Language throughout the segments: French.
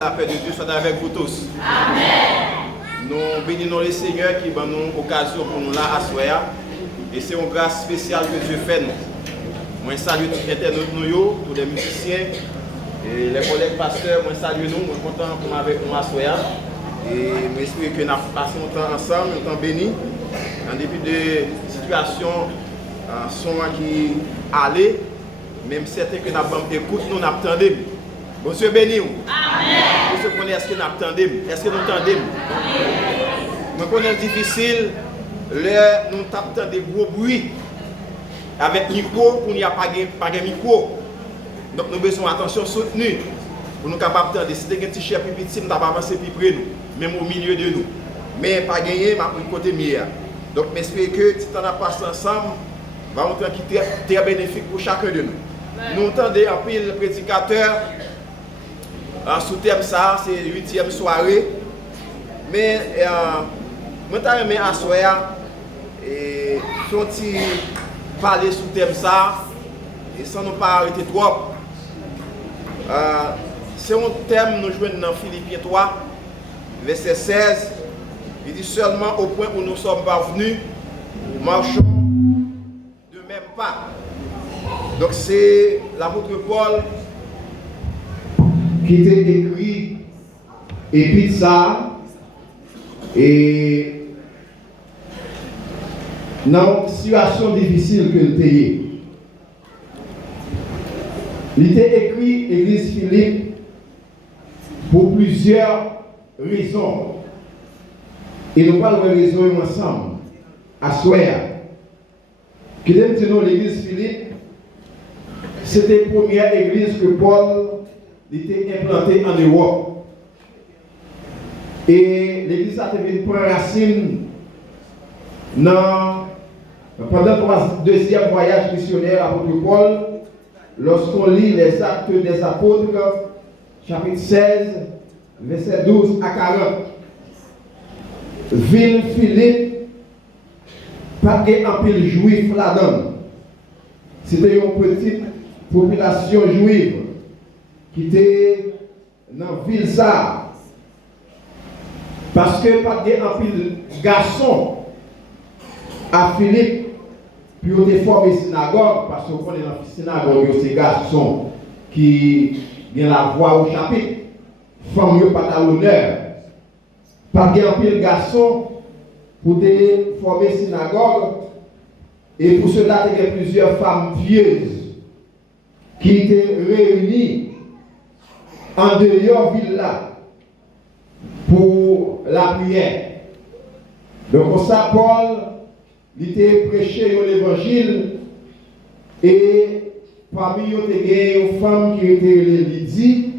La paix de Dieu soit avec vous tous. Amen. Nous bénissons le Seigneur qui donne nous occasion pour nous là à soir. Et c'est une grâce spéciale que Dieu fait nous. Moi salue tous les internautes, tous les musiciens, et les collègues pasteurs, moi salue nous, moi content pour nous avec nous à soir. Et j'espère que nous passons un temps ensemble, un temps béni. En dépit de situations sont qui allaient, même certains que nous écoutent, nous n'attendons. Monsieur béni. Amen. Monsieur connaît est-ce que nous attendons? Est-ce que nous attendons? Nous connaissons difficile, nous tapons des gros bruits avec micro pour n'y a pas de micro. Donc nous avons besoin d'attention soutenue pour nous capables d'entendre. Si vous avez un petit cher petit, nous n'avons pas avancé plus près de nous, même au milieu de nous. Mais pas gagner, mais pour le côté mieux. Donc j'espère que si on a passé ensemble, va un temps qui est très bénéfique pour chacun de nous. Nous entendons un pile prédicateur. Sous thème ça, c'est 8e soirée. Mais moi j'ai aimé à soir et je parler sous thème ça et sans nous pas arrêter trop. C'est un thème nous jouons dans Philippiens 3, verset 16. Il dit seulement au point où nous sommes parvenus, marchons de même pas. Donc c'est l'apôtre Paul qui t'a écrit et puis ça et dans une situation difficile que tu es. Il t'a écrit Église Philippe pour plusieurs raisons. Et nous parlons de raisons ensemble. À soir. Qui dit l'Église Philippe, c'était la première église que Paul était implantée en Europe. Et l'église a été prendre racine pendant le deuxième voyage missionnaire à l'apôtre Paul. Lorsqu'on lit les Actes des Apôtres, chapitre 16, verset 12 à 40. Ville Philippe, pas un pile juif là-dedans. C'était une petite population juive qui était dans la ville ça. Parce que pas un pile garçon à Philippe, puis on a formé synagogue, parce qu'on est dans la synagogue, ces garçons qui ont la voix au chapitre, femmes pas à l'honneur. Pas un pile garçon pour former synagogue, et pour cela, il y a plusieurs femmes pieuses qui étaient réunies en dehors de ville là pour la prière. Donc, pour ça, Paul il était prêché l'évangile et parmi eux, il y a une femme qui était Lydie.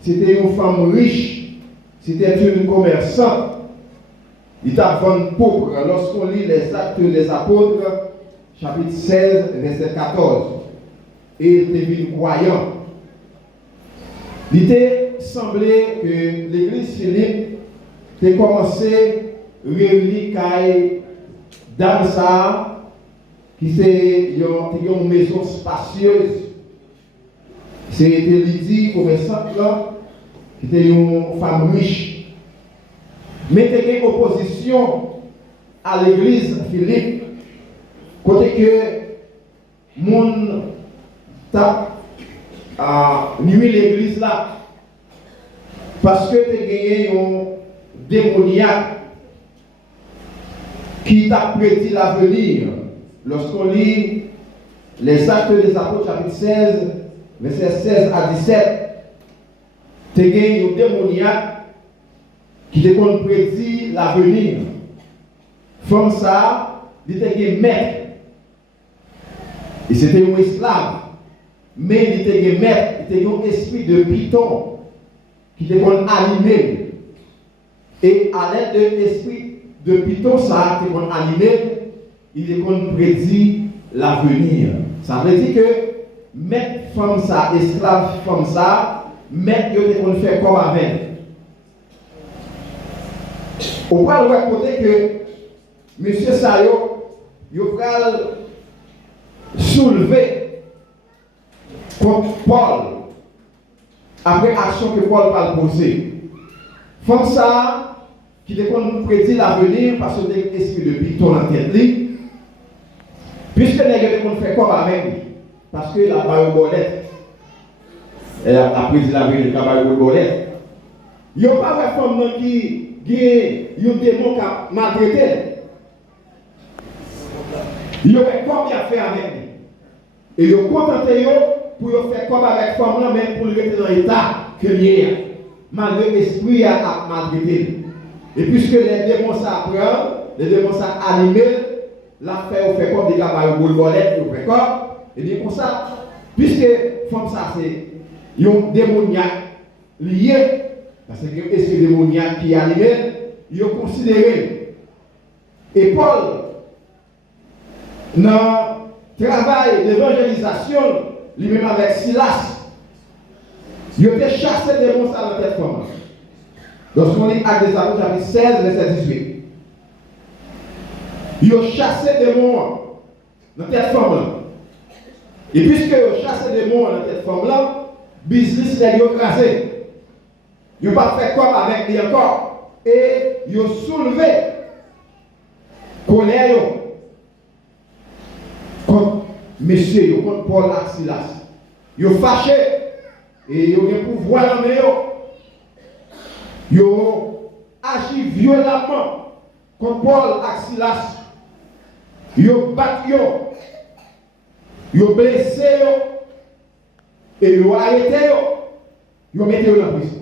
C'était une femme riche, c'était une commerçante. Il t'a vendu pauvre. Lorsqu'on lit les Actes des Apôtres, chapitre 16, verset 14, et il était devenu croyant. Il était semblé que l'église Philippe a commencé à réunir dans ça, qui c'est une maison spacieuse. C'était Lydie, commerçante, qui était une femme riche. Mais il y a une opposition à l'église Philippe, côté que mon tape nuit l'église là, parce que tu as un démoniaque qui t'a prédit l'avenir. Lorsqu'on lit les Actes des Apôtres, chapitre 16, verset 16 à 17, tu as un démoniaque qui te prédit l'avenir. Comme ça, il était maître. Et c'était un esclave. Mais il était maître, il était un esprit de python qui te animé. Et à l'aide de l'esprit de python, ça te animé, il te prédit l'avenir. Ça veut dire que maître femme ça, esclave femme ça, maître il te faire comme avec. On va le côté que M. Sayo, il va soulever contre Paul. après action que Paul va poser. Femme ça, qui nous prédit l'avenir parce que c'est l'esprit de Victor dans la tête. Puisque les gens fait quoi avec lui? Parce que la baille au bolette. Elle a prédit l'avenir de la baille au bolette. Il n'y a pas de femme qui a un démon qui a maltraité. Il y a quoi il a fait avec lui. Et il a contenté pour faire comme avec la femme, même pour le mettre dans l'état que l'hier. Malgré l'esprit a maltraité. Et puisque les démons s'apprennent, les démons s'animent, l'affaire au fait comme des camarades au bolette, au fait comme. Et dit comme ça, puisque femme ça c'est un démoniaque lié, parce que l'esprit démoniaque qui est animé, il est considéré. Et Paul, dans le travail d'évangélisation, lui-même avec Silas, il a chassé des démons dans la tête femme. Lorsqu'on lit Actes des Apôtres, chapitre 16, verset 18. Il a chassé des démons dans la tête femme. Et puisque il a chassé des démons dans la tête femme, business est écrasé. Il n'a pas fait comme avec lui encore. Et il a soulevé colère contre monsieur, contre Paul et Silas. Il a fâché. Et il a un pouvoir dans les mains. Il a agi violemment contre Paul et Silas. Il a battu, il a blessé, et il a arrêté, il a mis dans la prison.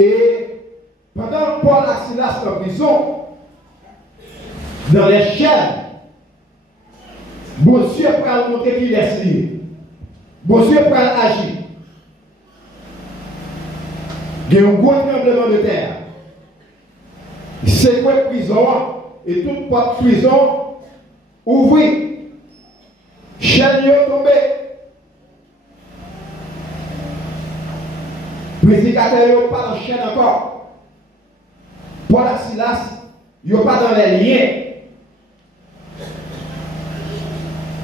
Et pendant Paul et Silas en prison, dans les chaînes, bon Dieu peut montrer qu'il est libre. Bon Dieu peut agir. Il y a un gros tremblement de terre. C'est quoi prison? Et toute porte prison ouvrit. Chaîne est tombée. Prédicateur n'est pas dans la chaîne encore. Paul et Silas, ils sont pas dans les liens.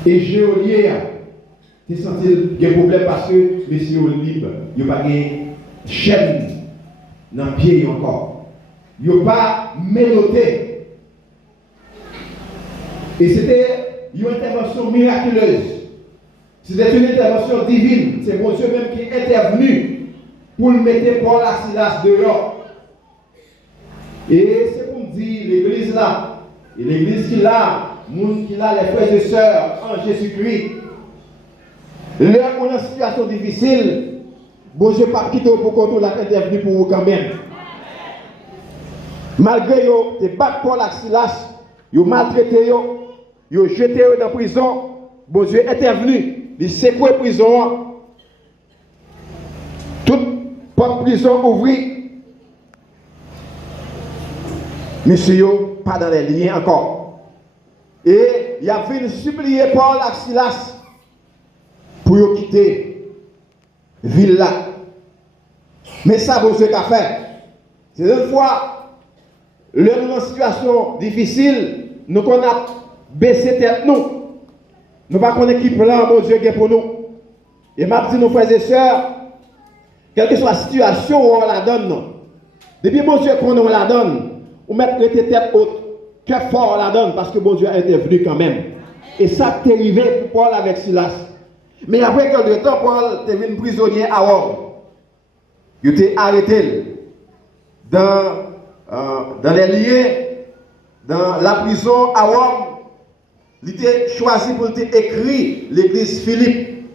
Et Géolier, tu sens qu'il y a un problème parce que monsieur est libre. Il n'y a pas de chaîne dans le pied encore. Il n'y a pas mélodé. Et c'était une intervention miraculeuse. C'était une intervention divine. C'est mon Dieu même qui est intervenu pour le mettre Paul et Silas dehors. Et c'est pour me dire, l'église là, et l'église qui l'a, les frères et sœurs en Jésus-Christ, là où on a une situation difficile, bon Dieu pas quitté pour qu'on l'a intervenu pour vous quand même. Malgré yo, te battre Paul et Silas, yo maltraité yo jeté dans la prison, bon Dieu est intervenu, il secoué la prison. Toute porte prison ouvrie. Monsieur, pas dans les liens encore. Et il a venu supplier Paul et Silas pour quitter la ville là. Mais ça, vous ce qu'a fait. C'est une fois, une situation difficile, nous qu'on a baissé tête nous. Nous ne connaissons pas qui plan, mon Dieu, pour nous. Et m'a dit, nos frères et sœurs, quelle que soit la situation où on la donne, non. Depuis mon Dieu, qu'on on la donne, on met les têtes hautes, que fort on la donne, parce que mon Dieu est intervenu quand même. Et ça t'est arrivé pour Paul avec Silas. Mais après quelques temps, Paul est venu prisonnier à Rome. Il était arrêté dans les liens, dans la prison à Rome. Il était choisi pour écrire l'église Philippe,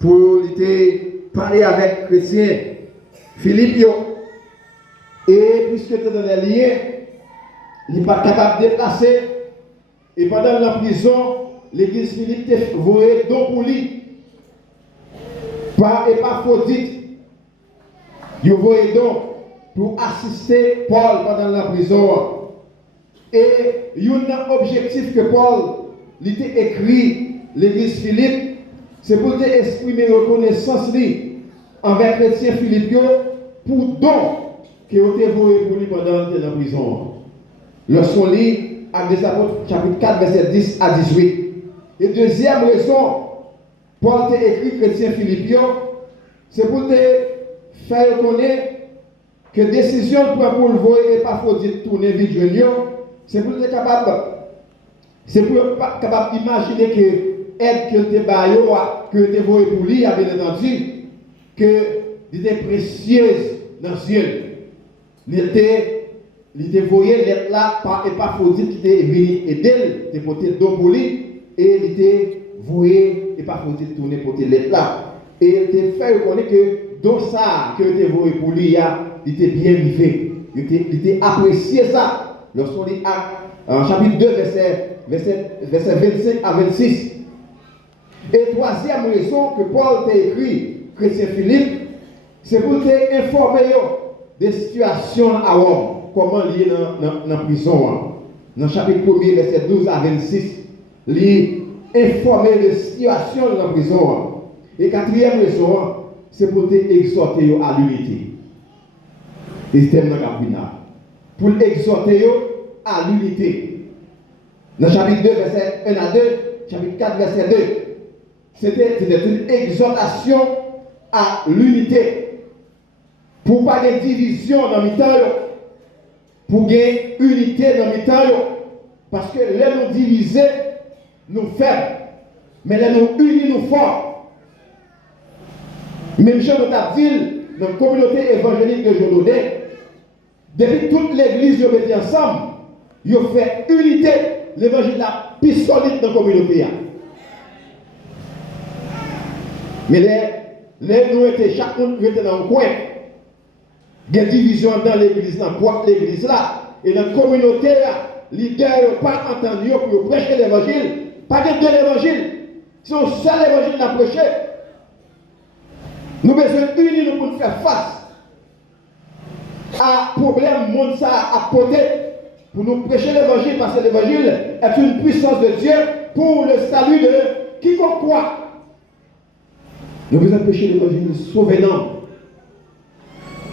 pour parler avec les chrétiens Philippe. Et puisque tu es dans les liens, il n'est pas capable de déplacer. Et pendant la prison, l'église Philippe t'a voué don pour lui. Par Épaphrodite, il a voué don pour assister Paul pendant la prison. Et il y a un objectif que Paul a écrit l'église Philippe, c'est pour exprimer reconnaissance envers les chrétiens Philippe pour don qui ont été voués pour lui pendant la prison. Lorsqu'on lit Actes des Apôtres, chapitre 4, verset 10 à 18. Et deuxième raison, Paul t'a écrit chrétien Philippien, c'est pour te faire connaître que décision pour le voir et pas faut dire tourner vite junior, c'est pour être capable, c'est pour être capable d'imaginer que aide que te baillot, que te voyez pour lui, bien entendu, que il était précieuse dans le ciel. Il était voyé l'être là, et pas faut dire qu'il était venu aider, il était porté dos pour lui, et il était voyé, et pas faut dire tourner pour l'être là. Et il était fait reconnaître que dans ça que il était voyé pour lui, il était bien vivant. Il était apprécié ça. Lorsqu'on lit en chapitre 2, verset 25 à 26. Et troisième raison que Paul t'a écrit, chrétien Philippe, c'est pour t'informer des situations à Rome, comment lier dans la prison. Dans le chapitre 1er, verset 12 à 26, il informer des situations dans la prison. Et quatrième raison, c'est pour t'exhorter à l'unité. Et c'est un capina. Pour exhorter à l'unité. Dans le chapitre 2, verset 1 à 2, chapitre 4, verset 2, c'était une exhortation à l'unité. Pour pas de division dans le temps, pour gagner unité dans le temps, parce que les nous divisés, nous faibles, mais les nous unis, nous forts. Même chose dans ta ville, dans la communauté évangélique de Jodonné, depuis toute l'église, ils mettent ensemble, ils ont fait unité, l'évangile la plus solide dans la communauté. Mais les nous étaient, chacun était dans le coin. Il y a des divisions dans l'église, dans l'église là, et dans la communauté, les leaders n'ont pas entendu pour prêcher l'évangile, pas de l'évangile, c'est le seul évangile à prêcher. Nous avons besoin d'unir pour faire face à problème monde ça à côté pour nous prêcher l'évangile parce que l'évangile est une puissance de Dieu pour le salut de quiconque croit. Nous devons prêcher l'évangile sauvant.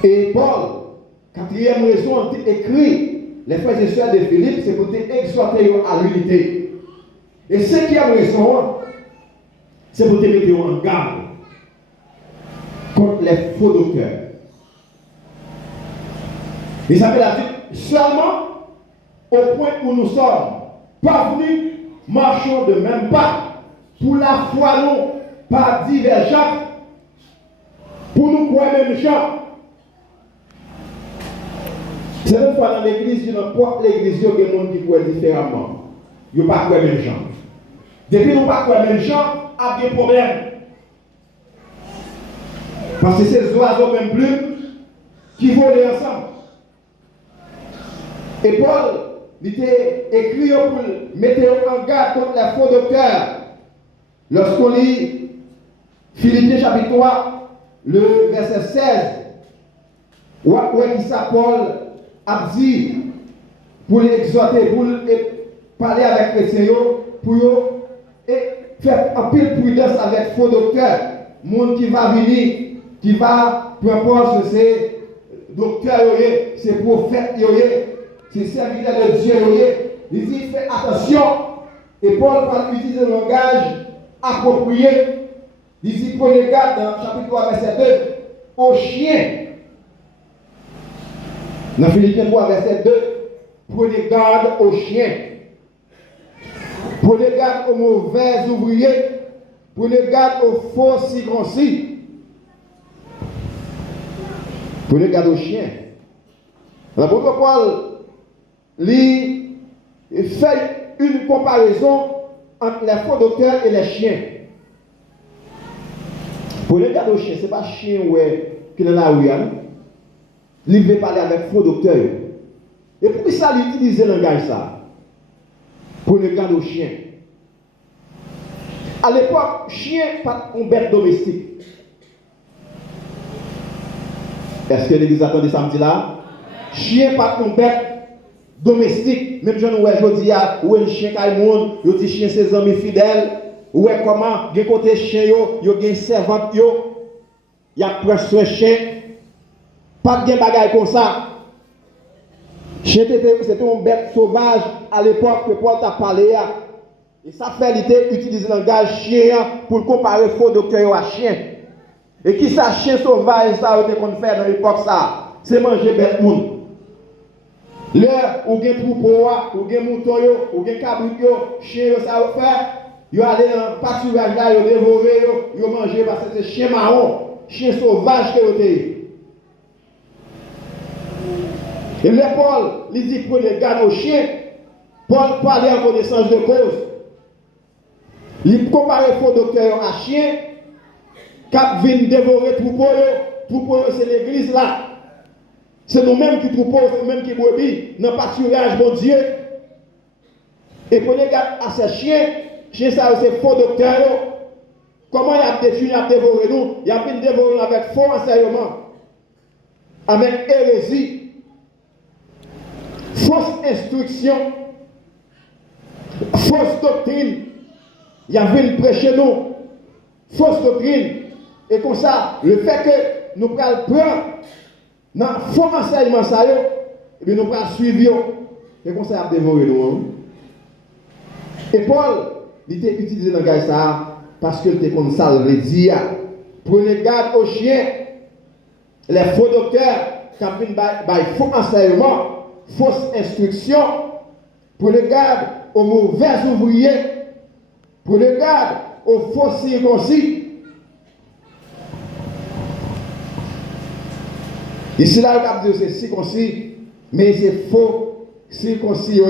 Et Paul, quatrième raison, écrit les frères et sœurs de Philippe, c'est pour exhorter à l'unité. Et cinquième raison, c'est pour te mettre en garde contre les faux docteurs. Et ça veut dire seulement au point où nous sommes parvenus, marchons de même pas, pour la foi non pas divergente, pour nous croire même gens. C'est une fois dans l'église, il y a l'église, il y a des gens qui croient différemment. Il n'y a pas croire même gens. Depuis nous pas croire même gens, il y a des problèmes. Parce que c'est les oiseaux même plumes qui volent ensemble. Et Paul, il était écrit pour mettre en garde contre les faux docteurs. Lorsqu'on lit Philippiens chapitre 3, le verset 16, où qui ça Paul a dit pour l'exhorter, pour parler avec les chrétiens, pour faire un peu de prudence avec faux docteurs, monde qui va venir, qui va proposer ces docteurs, ces prophètes, ces serviteurs de Dieu, il dit fais attention. Et Paul va utiliser le langage approprié. Il dit prenez garde dans chapitre 3, verset 2, aux chiens. Dans Philippiens 3, verset 2, prenez garde aux chiens. Prenez garde aux mauvais ouvriers. Prenez garde aux faux circoncis. Prenez garde aux chiens. L'apôtre Paul lui fait une comparaison entre les faux docteurs et les chiens. Prenez garde aux chiens, ce n'est pas chien qui est dans la rue. Il veut parler avec faux docteurs. Et pourquoi ça lui utilise le langage ça? Prenez garde aux chiens. À l'époque, chien pas une bête domestique. Est-ce que l'église attend samedi là? Chien pas une bête domestique. Même je nous dis où un chien qui monde, yo dit chien ses amis fidèles. Ou comment gen côté chien yo gen servante yo. Y a prend soin chien. Pas de bagaille comme ça. Chien c'était une bête sauvage à l'époque que Paul t'a parlé. Et ça fait l'idée utiliser le langage chien pour comparer faux docteur à chien. Et qui ça chien sauvage ça a été qu'on fait dans l'époque ça, c'est manger bête monde. Là ou gen troupeau ou gen mouton yo, ou gen cabrit yo, chien ça va faire, yo aller dans pâturage là, yo dévorer yo manger parce que c'est chien marron, chien sauvage que yo té. Et le Paul, il dit prenez garde aux chiens. Paul parlait en connaissance de cause. Il compare faux docteur à chien, qui vient dévorer troupeau, c'est l'église là. C'est nous-mêmes qui troupeau, c'est nous-mêmes qui brebis, dans le pâturage, mon Dieu. Et prenez garde à ces chiens ça c'est faux docteur. Comment il a détruit, il a dévoré nous? Il a bien dévoré avec faux enseignement, avec hérésie. Fausse instruction, fausse doctrine, il y avait une prêcher nous, fausse doctrine, et comme ça, le fait que nous prenons dans le faux enseignement, et bien nous prenons suivre, et comme ça, il a dévoré nous. Et Paul, il était utilisé dans le gars ça, parce que il était comme ça, il dit, prenez garde aux chiens, les faux docteurs, qui ont fait faux enseignement, fausse instruction, pour le garde aux mauvais ouvriers, pour le garde aux faux circoncis. Ici là, le cap de c'est circoncis, mais c'est faux circoncis.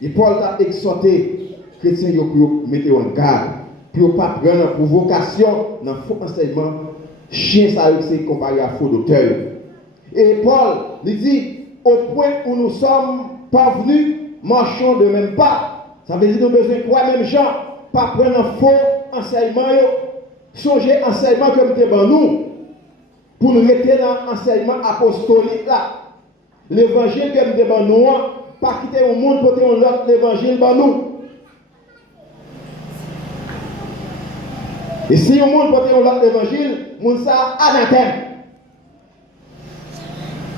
Et Paul a exhorté les chrétiens pour mettre en garde, pour ne pas prendre en provocation dans le faux enseignement, chien ça c'est comparé à faux docteur. Et Paul lui dit, au point où nous sommes parvenus, marchons de même pas. Ça veut dire que nous avons besoin de quoi même gens, pas prendre un faux enseignement, songer enseignement comme devant nous, pour nous rester dans l'enseignement apostolique là. L'évangile comme devant nous, pas quitter au monde pour faire l'autre l'évangile devant nous. Et si au monde pour faire l'autre l'évangile, nous sommes anathème.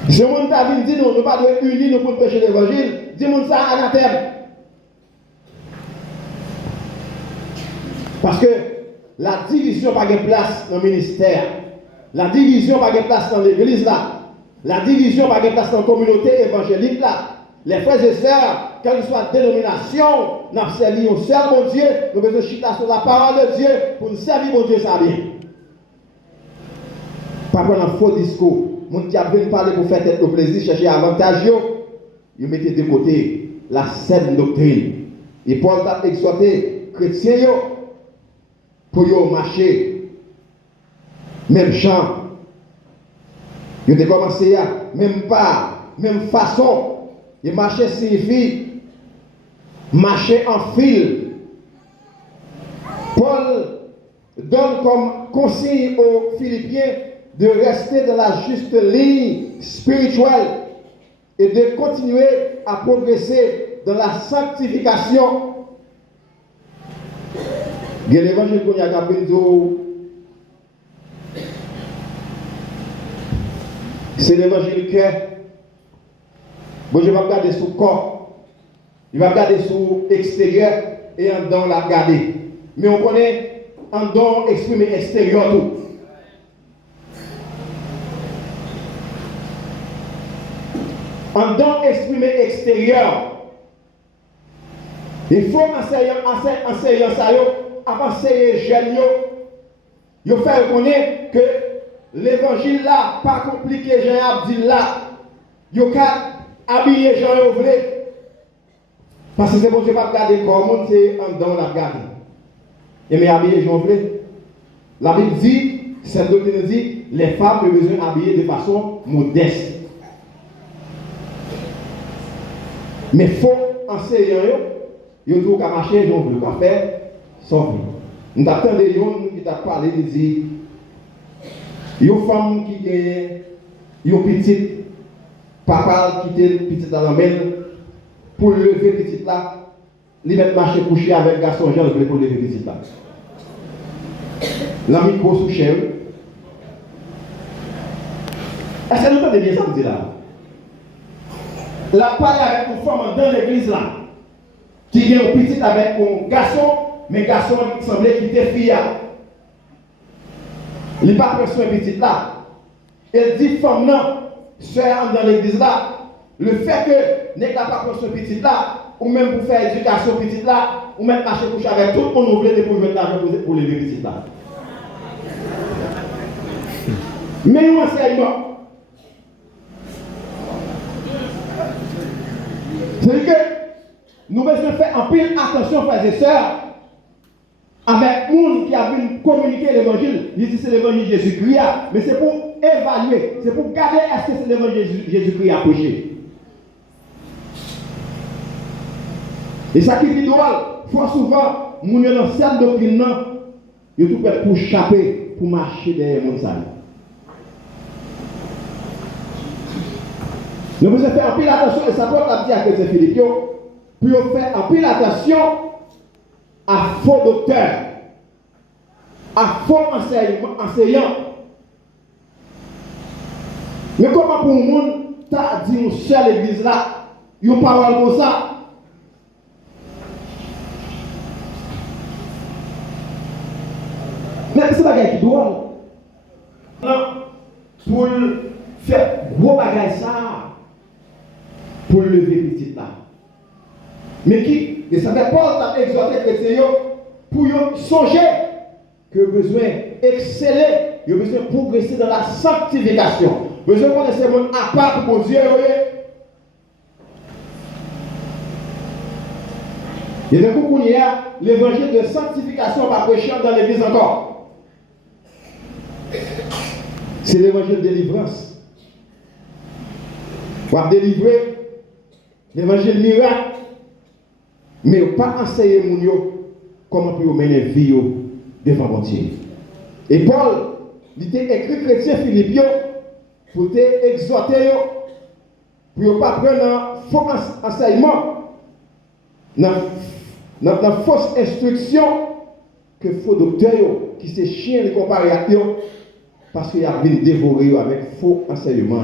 Si le monde t'a dit nous ne pas unis pour prêcher l'évangile, dis-moi ça anathème. Parce que la division n'a pas de place dans le ministère. La division n'a pas de place dans l'église là. La division n'a pas de place dans la communauté évangélique là. Les frères et sœurs, quelle que soit la dénomination, nous avons servi au seul mon Dieu, nous devons chiter sur la parole de Dieu pour nous servir mon Dieu ça bien. Pas prendre un faux discours. Les gens qui a venu parler pour faire tête au plaisir, chercher avantage, ils mettaient de côté la saine doctrine. Et Paul a exhorté les chrétiens pour marcher. Même champ. Ils ont commencé à même pas, même façon. Et marcher signifie marcher en fil. Paul donne comme consigne aux Philippiens de rester dans la juste ligne spirituelle et de continuer à progresser dans la sanctification. L'évangile qu'on a appris, c'est l'évangile que bon, je vais regarder sous le corps, il va regarder sous l'extérieur et en dedans la regarder. Mais on connaît en dedans exprimer extérieur tout. En dedans exprimer extérieur. Il faut enseigner ça, avancer jeunes, il faut faire reconnaître que l'évangile là, pas compliqué, Jean Abdil là, il faut habiller Jean Yovré. Parce que c'est bon, je ne vais pas regarder comment c'est en dedans la regarder. Et mais habiller Jean Yovré. La Bible dit, cette doctrine dit, les femmes ont besoin d'habiller de façon modeste. Mais il faut enseigner, il faut marcher, il faut faire son vie. Nous avons des gens qui ont parlé, qui disent, il y a une femme qui est une petite, papa qui était petite dans la main, pour lever petite là, il met marcher coucher avec le garçon Jean pour lever petite là. La micro sous chèvre. Est-ce que nous entendez bien ça me dit là? La parole avec une femme dans l'église là. qui est un petit avec un garçon, mais garçon semblait qu'il était fille. Il n'a pas pris soin petit là. Elle dit femme non, soeur dans l'église là. Le fait que n'est pas pris soin petit là, ou même pour faire éducation petite là, ou même marcher coucher avec tout le monde, vous voulez pour l'argent pour les petits là. Mais un enseignement. C'est que nous devons faire en pile attention, frères et sœurs, avec monde qui a vu communiquer l'évangile. Il dit c'est l'évangile de Jésus-Christ, mais c'est pour évaluer, c'est pour garder est-ce que c'est l'évangile de Jésus-Christ à prêcher. Et ça qui est drôle, fort souvent, nous sommes dans cette doctrine, nous sommes tout prêts pour chapper, pour marcher derrière mon salut. Nous devons faire un pile attention, et ça peut être dit à Chrétien Philippe, pour faire un pile attention à faux docteurs, à faux enseignants. Mais comment pour le monde, tu as dit une seule église là, il y a une parole comme ça? Mais c'est pas un qui drôle. Pour faire gros bagage ça, pour lever petit là. Mais qui, et ça fait Paul a exhorté les chrétiens pour songer que besoin exceller, il a besoin de progresser dans la sanctification. Besoin de connaître ce monde à part pour Dieu. Il y a des coups qu'il y a l'évangile de sanctification par prêcher dans l'église encore. C'est l'évangile de délivrance. On va délivrer l'évangile miracle. Mais pas enseigner mon yo comment pour mener vie devant mon Dieu. Et Paul, il a écrit chrétien Philippe pour t'exhorter pour ne pas prendre un faux enseignement, dans fausse instruction que faux docteur qui se chien de comparer à eux parce qu'il a venu dévorer avec faux enseignement,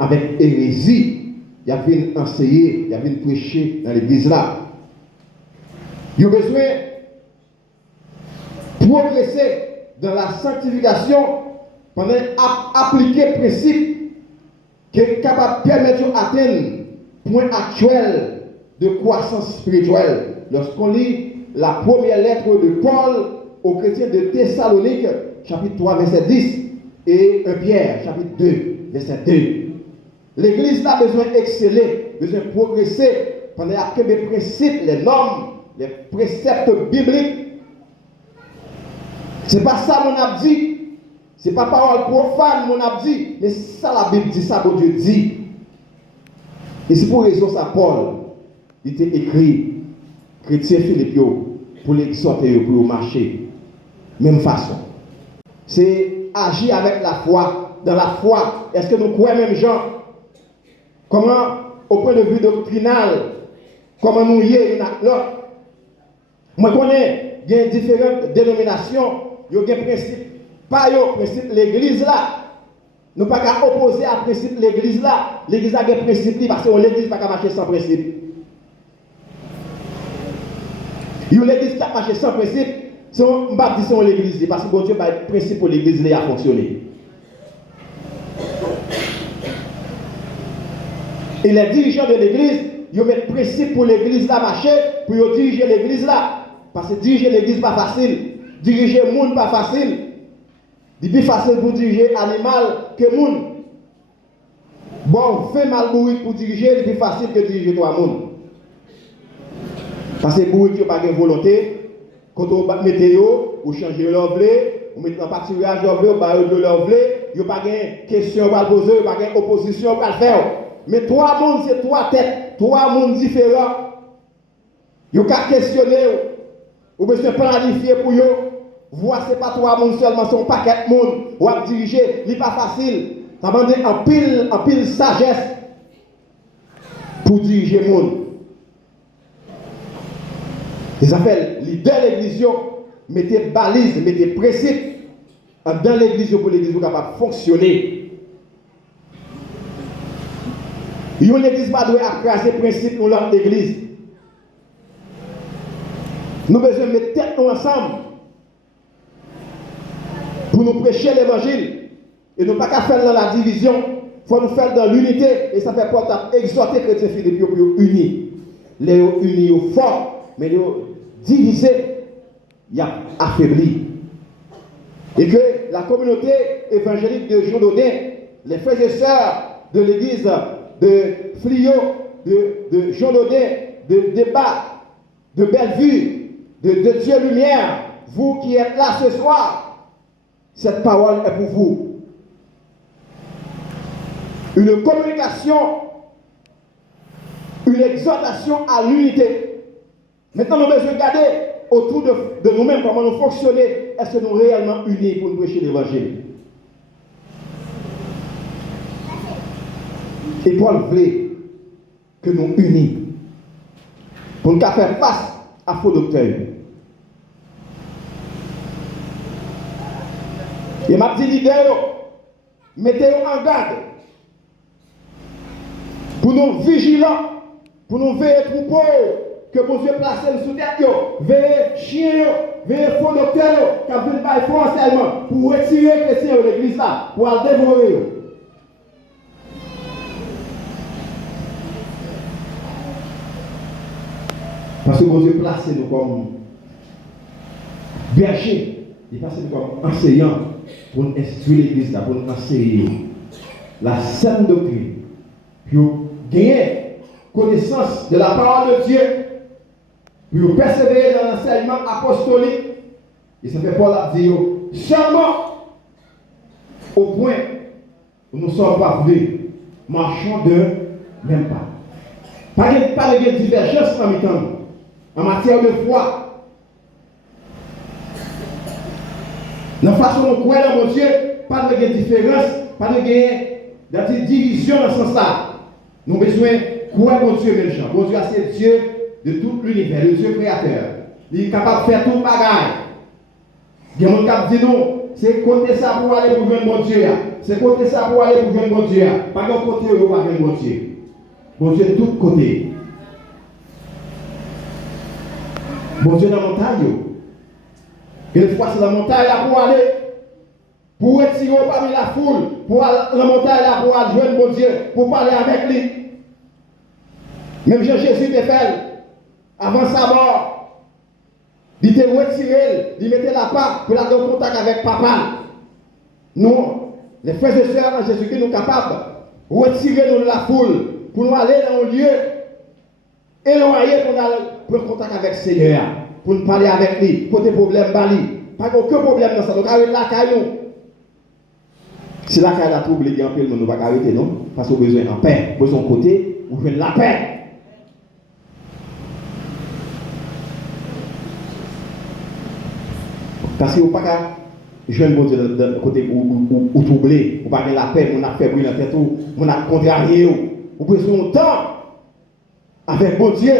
avec hérésie, il a venu enseigner, il a venu prêcher dans l'église là. Il a besoin de progresser dans la sanctification pendant appliquer le principe qui est capable de permettre d'atteindre le point actuel de croissance spirituelle. Lorsqu'on lit la première lettre de Paul aux chrétiens de Thessalonique, chapitre 3, verset 10, et 1 Pierre, chapitre 2, verset 2. L'église a besoin d'exceller, besoin de progresser pendant que les principes, les normes, les préceptes bibliques. Ce n'est pas ça mon a dit. Ce n'est pas parole profane mon a dit. Mais ça la Bible dit, ça bon Dieu dit. Et c'est pour raison ça Paul, il était écrit, chrétien Philippe, pour l'exhorter, pour marcher. Même façon. C'est agir avec la foi. Dans la foi, est-ce que nous croyons même gens? Comment, au point de vue doctrinal, comment nous y est l'un à l'autre? Moi, je connais, il y a différentes dénominations, il y a des principes. Pas le principe de l'église là. Nous ne pouvons pas opposer à principe de l'église là. L'église a des principes parce que l'église ne peut pas marcher sans principe. L'église qui a marché sans principe, c'est pas dire c'est l'église parce que bon Dieu a des principes pour l'église à fonctionner. Et les dirigeants de l'église, ils mettent principe pour l'église là marcher, pour diriger l'église là. Parce que diriger l'église pas facile. Diriger le monde pas facile. C'est plus facile pour diriger l'animal que le monde. Bon, fait mal bourrique pour diriger, c'est plus facile que diriger toi le monde. Parce que bourrique, tu n'as pas de volonté. Quand on met ou changer leur blé, ou mettre un pâturage leur blé, ou barrer de leur blé, il n'y a pas de question à poser, il n'y a pas d'opposition à faire. Mais trois mondes, c'est trois têtes, trois mondes différents. Il n'y a qu'à questionner, ou besoin de planifier pour eux. Voir, ce n'est pas trois mondes seulement, c'est un paquet de monde. Ou à diriger, ce n'est pas facile. Ça demande en pile sagesse pour diriger le monde. Les affaires, leader de l'église, mettez balises, mettez principes dans l'église pour l'église capable de fonctionner. Une église ne doit pas écraser les principes dans l'autre église. Nous avons besoin de mettre tête ensemble pour nous prêcher l'évangile. Et nous ne pouvons pas faire dans la division, il faut nous faire dans l'unité. Et ça fait porte à exhorter les chrétiens Philippe pour unis. Les unis forts, mais les divisés, il y a affaibli. Et que la communauté évangélique de Jean Dodin, les frères et sœurs de l'église de Flio, de Jean Dodin, de Débat, de Bellevue, de Dieu Lumière, vous qui êtes là ce soir, cette parole est pour vous. Une communication, une exhortation à l'unité. Maintenant, nous devons regarder autour de nous-mêmes comment nous fonctionnons. Est-ce que nous sommes réellement unis pour nous prêcher l'évangile? Et Paul voulait que nous unis pour nous faire face à faux docteurs. Et m'a dit leader, mettez-vous en garde pour nous vigilants, pour nous veiller troupeaux, que vous Dieu place sous tête, veillez chiens, veillez faux docteurs, qui viennent par forcément pour retirer les chrétiens de l'église là, pour aller dévorer. Parce que vous Dieu place nous comme bergers, il place nous comme enseignants pour nous instruire l'église là, pour nous enseigner la sainte doctrine, pour gagner connaissance de la parole de Dieu, pour persévérer dans l'enseignement apostolique. Et ça fait Paul a dit seulement au point où nous ne sommes pas venus, marchons de même pas. Pas de divergence en même temps, en matière de foi. Dans la façon dont nous croyons dans mon Dieu, pas de différence, pas de division dans ce sens-là. Nous avons besoin de croire mon Dieu, même gens. Mon Dieu, c'est Dieu de tout l'univers, le Dieu créateur. Il est capable de faire tout le bagage. Il y a des gens qui disent non, c'est compter ça pour aller pour joindre mon Dieu. C'est compter ça pour aller pour joindre mon Dieu. Pas de côté où on va joindre mon Dieu. Mon Dieu de tous côtés. Mon Dieu dans la montagne. Quelquefois, c'est la montagne là pour aller, pour retirer parmi la foule, pour aller la montagne là pour aller joindre mon Dieu, pour parler avec lui. Même Jésus te fait, avant sa mort, il te retiré, il mettait la part pour aller en contact avec papa. Nous, les frères et sœurs en Jésus-Christ, nous sommes capables de retirer nous de la foule pour nous aller dans un lieu éloigné pour aller prendre contact avec le Seigneur, pour nous parler avec lui, pour des problèmes bali. Pas aucun problème dans ça, nous avons la caillou. Si la caille a troublé, il y a un peu, nous ne pouvons pas arrêter, non? Parce qu'on a besoin de paix, besoin de côté, vous faites la paix. Parce que vous ne pouvez pas jouer bon Dieu de côté où troubler, vous n'avez pas la paix, vous n'avez pas fait brûler la tête, vous n'avez pas contrarié, vous avez besoin de temps avec bon Dieu.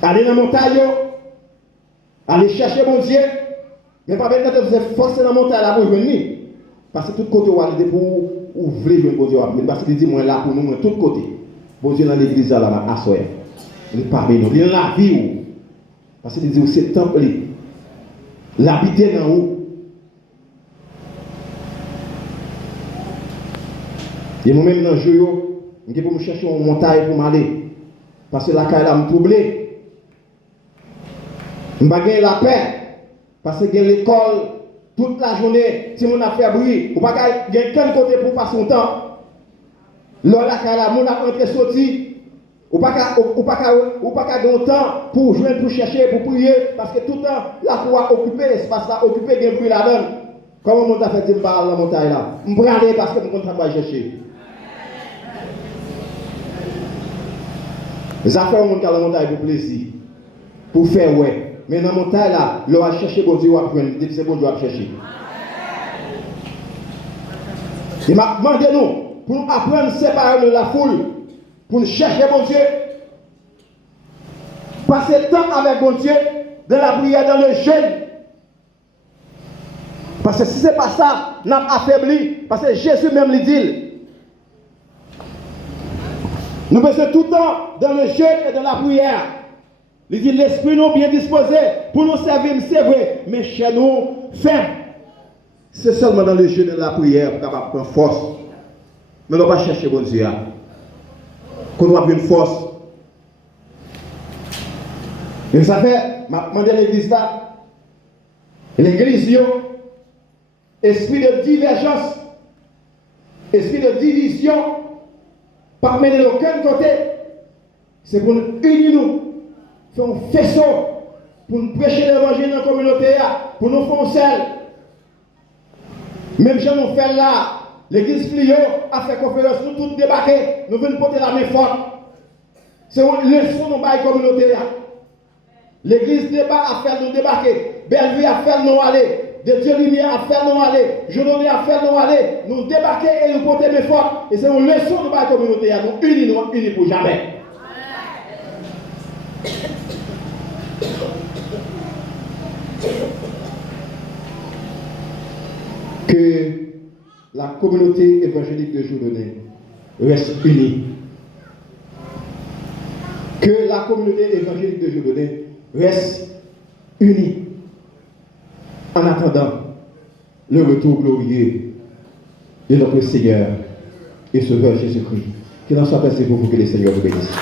Allez dans la montagne, allez chercher mon Dieu, mais pas maintenant de vous forcer dans la montagne là pour venir. Parce que tout côté vous allez pour ouvrir le bon Dieu, parce qu'il dit moi là pour nous, de tout côté. Bon Dieu dans l'église là, à soi. Il est parmi nous, il est dans la vie. Parce qu'il dit c'est temple. L'habiter dans où? Et moi-même dans le jeu, je vais me chercher une montagne pour m'aller. Parce que la caille a me troublé. Je vais gagner la paix. Parce que l'école, toute la journée, si on a fait bruit, on ne va pas gagner qu'un côté pour passer son temps. Là, la caille a entré sorti. Ou pas gagner le temps pour jouer, pour chercher, pour prier, parce que tout le temps, la foi occupée, l'espace là, occupé, il y a bruit là-dedans. Comment on t'a fait dire par la montagne là? Je vais aller parce que je ne pas chercher. Les affaires, on monte à la montagne pour plaisir, pour faire ouais. Mais dans la montagne là, l'on va chercher bon Dieu, c'est bon Dieu à chercher. Il m'a demandé nous, pour nous apprendre à séparer de la foule, pour nous chercher mon Dieu, passer le temps avec mon Dieu, dans la prière, dans le jeûne. Parce que si ce n'est pas ça, nous avons affaibli, parce que Jésus même le dit. Nous faisons tout le temps dans le jeûne et dans la prière. Il dit l'esprit nous bien disposé pour nous servir, c'est vrai, mais chez nous, faim. C'est seulement dans le jeûne et la prière pour capable prendre force. Mais on va pas chercher bon Dieu. Qu'on doit avoir une force. Et ça fait, m'a demandé à l'église là, l'église, esprit de divergence, esprit de division, pas mener de aucun côté, c'est pour nous unir nous, faire un faisceau, pour nous prêcher l'évangile dans la communauté, pour nous faire un seul. Même si nous faisons là, l'église Flio a fait conférence, nous tous débarquer, nous venons porter la main forte. C'est une leçon dans la communauté. L'église débat a fait nous débarquer, Bellevue a fait nous aller, de Dieu Lumière a fait nous aller, Journée a fait nous aller, nous débarquer et nous porter main forte. Et c'est une leçon dans la communauté, nous unis pour jamais. Que la communauté évangélique de Jourdonnais reste unie. Que la communauté évangélique de Jourdonnais reste unie. En attendant le retour glorieux de notre Seigneur et Sauveur Jésus-Christ. Qu'il en soit ainsi pour vous, que le Seigneur vous bénisse.